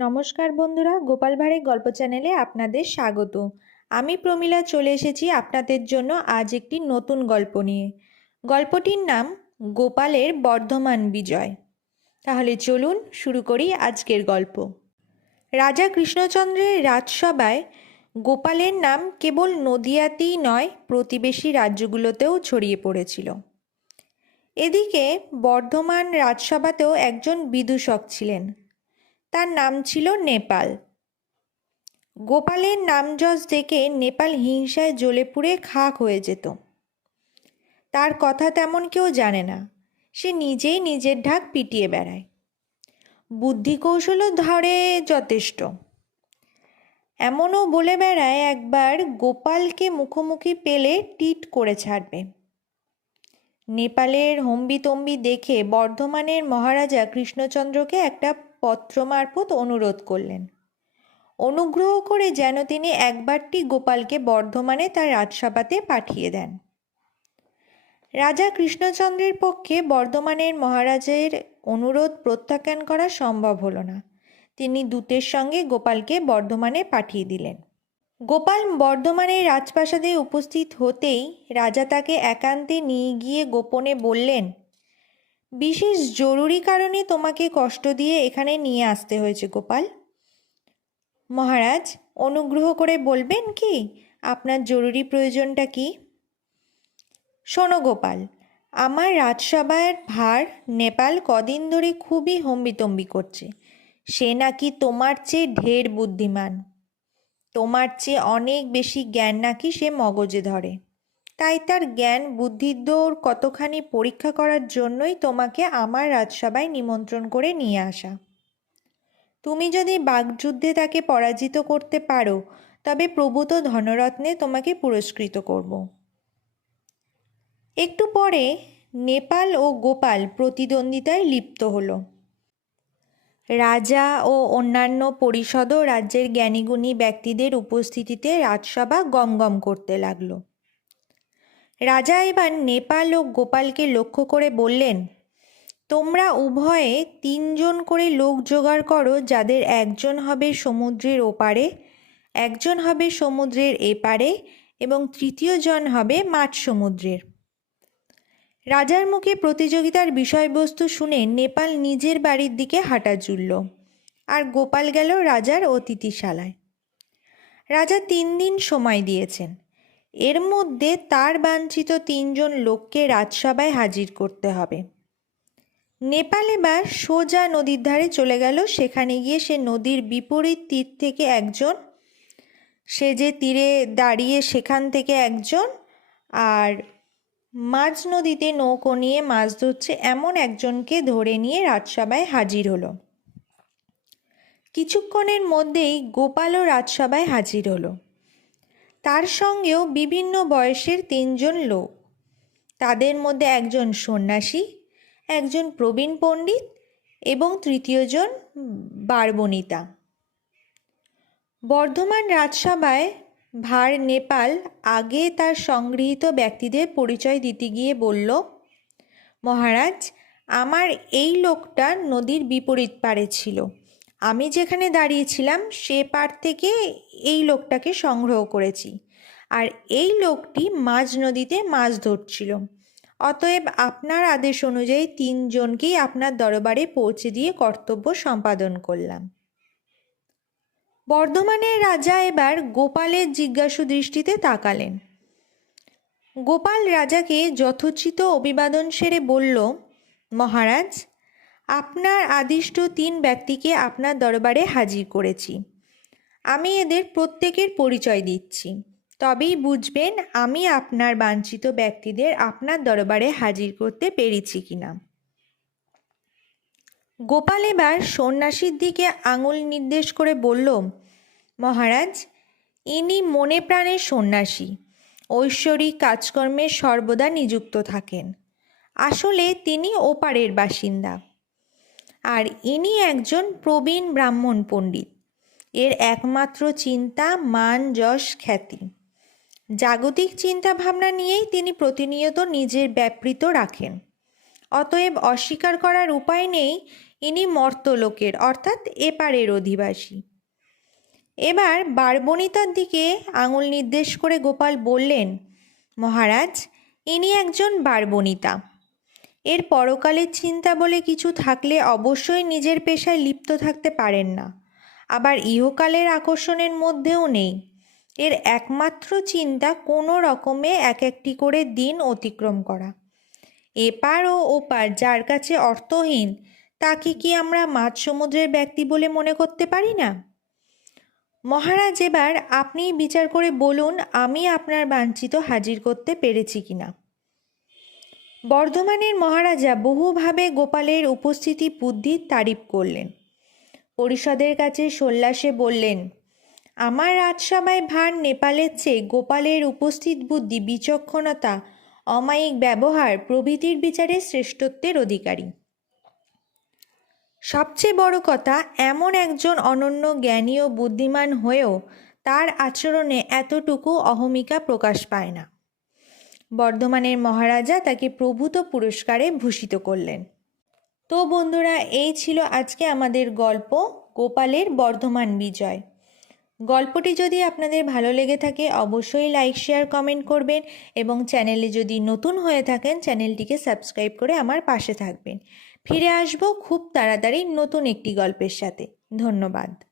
নমস্কার বন্ধুরা, গোপাল ভাঁড়ের গল্প চ্যানেলে আপনাদের স্বাগত আমি প্রমীলা চলে এসেছি আপনাদের জন্য আজ একটি নতুন গল্প নিয়ে। গল্পটির নাম গোপালের বর্ধমান বিজয়। তাহলে চলুন শুরু করি আজকের গল্প। রাজা কৃষ্ণচন্দ্রের রাজসভায় গোপালের নাম কেবল নদিয়াতেই নয়, প্রতিবেশী রাজ্যগুলোতেও ছড়িয়ে পড়েছিল। এদিকে বর্ধমান রাজসভাতেও একজন বিদূষক ছিলেন। তার নাম ছিল নেপাল। গোপালের নামযশ দেখে নেপাল হিংসায় জ্বলে পুড়ে খাক হয়ে যেত। তার কথা তেমন কেউ জানে না। সে নিজেই নিজের ঢাক পিটিয়ে বেড়ায়। বুদ্ধি কৌশলও ধরে যথেষ্ট। এমনও বলে বেড়ায়, একবার গোপালকে মুখোমুখি পেলে টিট করে ছাড়বে। নেপালের হম্বিতম্বি দেখে বর্ধমানের মহারাজা কৃষ্ণচন্দ্রকে একটা পত্র মারফত অনুরোধ করলেন। অনুগ্রহ করে যেন তিনি একবারটি গোপালকে বর্ধমানে তার রাজসভাতে পাঠিয়ে দেন। রাজা কৃষ্ণচন্দ্রের পক্ষে বর্ধমানের মহারাজের অনুরোধ প্রত্যাখ্যান করা সম্ভব হলো না। তিনি দূতের সঙ্গে গোপালকে বর্ধমানে পাঠিয়ে দিলেন। গোপাল বর্ধমানের রাজপ্রাসাদে উপস্থিত হতেই রাজা তাকে একান্তে নিয়ে গিয়ে গোপনে বললেন বিশেষ জরুরি কারণে তোমাকে কষ্ট দিয়ে এখানে নিয়ে আসতে হয়েছে, গোপাল। মহারাজ, অনুগ্রহ করে বলবেন কি? আপনার জরুরি প্রয়োজনটা কি? শোনো, গোপাল, আমার রাজসভার ভার নেপাল কদিন ধরে খুবই হম্বিতম্বি করছে। সে নাকি তোমার চেয়ে ঢের বুদ্ধিমান। তোমার চেয়ে অনেক বেশি জ্ঞান নাকি সে মগজে ধরে। তাই তার জ্ঞান বুদ্ধির দৌড় কতখানি পরীক্ষা করার জন্যই তোমাকে আমার রাজসভায় নিমন্ত্রণ করে নিয়ে আসা। তুমি যদি বাগযুদ্ধে তাকে পরাজিত করতে পারো, তবে প্রভূত ধনরত্নে তোমাকে পুরস্কৃত করব। একটু পরে নেপাল ও গোপাল প্রতিদ্বন্দ্বিতায় লিপ্ত হলো। রাজা ও অন্যান্য পরিষদও রাজ্যের জ্ঞানীগুণী ব্যক্তিদের উপস্থিতিতে রাজসভা গমগম করতে লাগল। রাজা এবার নেপাল ও গোপালকে লক্ষ্য করে বললেন, তোমরা উভয়ে তিনজন করে লোক জোগাড় করো, যাদের একজন হবে সমুদ্রের ওপারে, একজন হবে সমুদ্রের এপারে এবং তৃতীয় জন হবে মাঠ সমুদ্রের। রাজার মুখে প্রতিযোগিতার বিষয়বস্তু শুনে নেপাল নিজের বাড়ির দিকে হাঁটা জুড়ল আর গোপাল গেল রাজার অতিথিশালায়। রাজা তিন দিন সময় দিয়েছেন। এর মধ্যে তার বাঞ্ছিত তিনজন লোককে রাজসভায় হাজির করতে হবে। নেপালে বা সোজা নদীর ধারে চলে গেল। সেখানে গিয়ে সে নদীর বিপরীত তীর থেকে একজন, সে যে তীরে দাঁড়িয়ে সেখান থেকে একজন, আর মাঝ নদীতে নৌকো নিয়ে মাছ ধরছে এমন একজনকে ধরে নিয়ে রাজসভায় হাজির হলো। কিছুক্ষণের মধ্যেই গোপালও রাজসভায় হাজির হলো। তার সঙ্গেও বিভিন্ন বয়সের তিনজন লোক। তাদের মধ্যে একজন সন্ন্যাসী, একজন প্রবীণ পণ্ডিত এবং তৃতীয়জন বারবনিতা। বর্ধমান রাজসভায় ভার নেপাল আগে তার সংগৃহীত ব্যক্তিদের পরিচয় দিতে গিয়ে বলল, মহারাজ, আমার এই লোকটা নদীর বিপরীত পারে ছিল। আমি যেখানে দাঁড়িয়েছিলাম, সে পার থেকে এই লোকটাকে সংগ্রহ করেছি। আর এই লোকটি মাঝ নদীতে মাছ ধরছিল। অতএব আপনার আদেশ অনুযায়ী তিনজনকেই আপনার দরবারে পৌঁছে দিয়ে কর্তব্য সম্পাদন করলাম। বর্ধমানের রাজা এবার গোপালের জিজ্ঞাসু দৃষ্টিতে তাকালেন। গোপাল রাজাকে যথোচিত অভিবাদন সেরে বলল, মহারাজ আপনার আদিষ্ট তিন ব্যক্তিকে আপনার দরবারে হাজির করেছি। আমি এদের প্রত্যেকের পরিচয় দিচ্ছি। তবেই বুঝবেন আমি আপনার বাঞ্ছিত ব্যক্তিদের আপনার দরবারে হাজির করতে পেরেছি কিনা। গোপাল এবার সন্ন্যাসীর দিকে আঙুল নির্দেশ করে বলল, মহারাজ, ইনি মনে প্রাণে সন্ন্যাসী। ঐশ্বরিক কাজকর্মে সর্বদা নিযুক্ত থাকেন। আসলে তিনি ওপারের বাসিন্দা। আর ইনি একজন প্রবীণ ব্রাহ্মণ পণ্ডিত। এর একমাত্র চিন্তা মান, যশ, খ্যাতি। জাগতিক চিন্তা ভাবনা নিয়েই তিনি প্রতিনিয়ত নিজের ব্যাপৃত রাখেন। অতএব অস্বীকার করার উপায় নেই ইনি মর্তলোকের, অর্থাৎ এপারের অধিবাসী। এবার বারবণিতার দিকে আঙুল নির্দেশ করে গোপাল বললেন, মহারাজ, ইনি একজন বারবণিতা। এর পরকালের চিন্তা বলে কিছু থাকলে অবশ্যই নিজের পেশায় লিপ্ত থাকতে পারেন না। আবার ইহকালের আকর্ষণের মধ্যেও নেই। এর একমাত্র চিন্তা কোনো রকমে এক একটি করে দিন অতিক্রম করা। এপার ও ওপার যার কাছে অর্থহীন, তাকে কি আমরা মাঝ সমুদ্রের ব্যক্তি বলে মনে করতে পারি না? মহারাজ, এবার আপনিই বিচার করে বলুন, আমি আপনার বাঞ্ছিত হাজির করতে পেরেছি কিনা। বর্ধমানের মহারাজা বহুভাবে গোপালের উপস্থিতি বুদ্ধির তারিফ করলেন। পরিষদের কাছে সল্লাসে বললেন, আমার রাজসভায় ভার নেপালের চেয়ে গোপালের উপস্থিত বুদ্ধি, বিচক্ষণতা, অমায়িক ব্যবহার প্রভৃতির বিচারে শ্রেষ্ঠত্বের অধিকারী। সবচেয়ে বড় কথা, এমন একজন অনন্য জ্ঞানী ও বুদ্ধিমান হয়েও তার আচরণে এতটুকু অহমিকা প্রকাশ পায় না। বর্ধমানের মহারাজা তাকে প্রভূত পুরস্কারে ভূষিত করলেন। তো বন্ধুরা, এই ছিল আজকে আমাদের গল্প, গোপালের বর্ধমান বিজয়। গল্পটি যদি আপনাদের ভালো লেগে থাকে, অবশ্যই লাইক, শেয়ার, কমেন্ট করবেন এবং চ্যানেলে যদি নতুন হয়ে থাকেন, চ্যানেলটিকে সাবস্ক্রাইব করে আমার পাশে থাকবেন। ফিরে আসব খুব তাড়াতাড়ি নতুন একটি গল্পের সাথে। ধন্যবাদ।